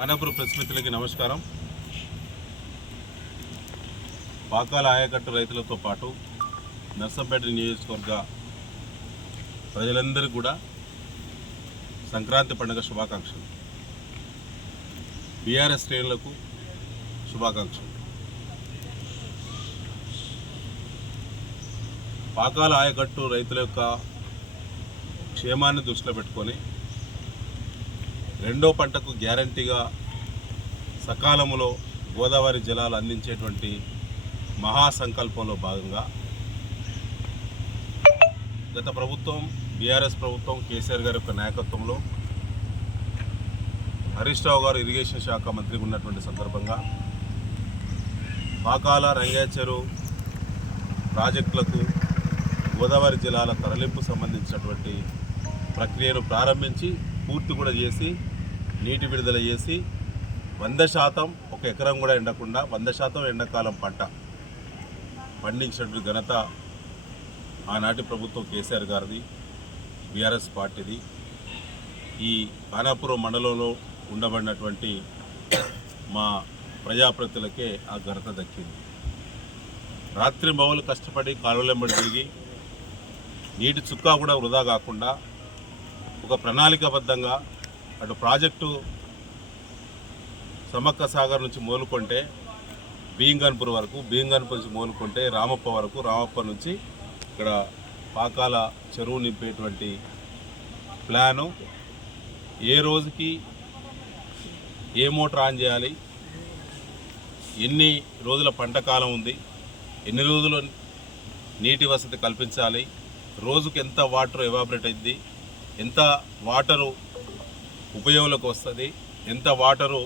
Khanapur press మిత్రులకి నమస్కారం. పాకాల ఆయకట్టు రైతులతో పాటు నర్సంపేట నియోజకవర్గ ప్రజలందరికీ కూడా సంక్రాంతి పండుగ శుభాకాంక్షలు. బీఆర్ఎస్ శ్రేణులకు శుభాకాంక్షలు. పాకాల ఆయకట్టు రైతుల యొక్క క్షేమాన్ని దృష్టిలో పెట్టుకొని రెండో పంటకు గ్యారంటీగా సకాలంలో గోదావరి జలాలు అందించేటువంటి మహాసంకల్పంలో భాగంగా గత ప్రభుత్వం బీఆర్ఎస్ ప్రభుత్వం కేసీఆర్ గారి యొక్క నాయకత్వంలో హరీష్ రావు గారు ఇరిగేషన్ శాఖ మంత్రిగా ఉన్నటువంటి సందర్భంగా పాకాల రంగాచెరు ప్రాజెక్టులకు గోదావరి జలాల తరలింపు సంబంధించినటువంటి ప్రక్రియను ప్రారంభించి పూర్తి కూడా చేసి నీటి విడుదల చేసి 100% ఒక ఎకరం కూడా ఎండకుండా 100% ఎండాకాలం పంట పండించినటువంటి ఘనత ఆనాటి ప్రభుత్వం కేసీఆర్ గారిది, బీఆర్ఎస్ పార్టీది. ఈ ఖానాపురం మండలంలో ఉండబడినటువంటి మా ప్రజాప్రతినిధులకే ఆ ఘనత దక్కింది. రాత్రి బౌలు కష్టపడి కాలువలెంబడి తిరిగి నీటి చుక్కా కూడా వృధా కాకుండా ఒక ప్రణాళికాబద్ధంగా అటు ప్రాజెక్టు సమ్మక్క సాగర్ నుంచి మొదలుకొంటే భీంగన్పూర్ వరకు, భీంగన్పూర్ నుంచి మొదలుకొంటే రామప్ప వరకు, రామప్ప నుంచి ఇక్కడ పాకాల చెరువు నింపేటువంటి ప్లాను ఏ రోజుకి ఏ మోటార్ ఆన్ చేయాలి, ఎన్ని రోజుల పంట కాలం ఉంది, ఎన్ని రోజులు నీటి వసతి కల్పించాలి, రోజుకి ఎంత వాటర్ ఎవాపరేట్ అయింది, ఎంత వాటరు ఉపయోగంలోకి వస్తుంది, ఎంత వాటరు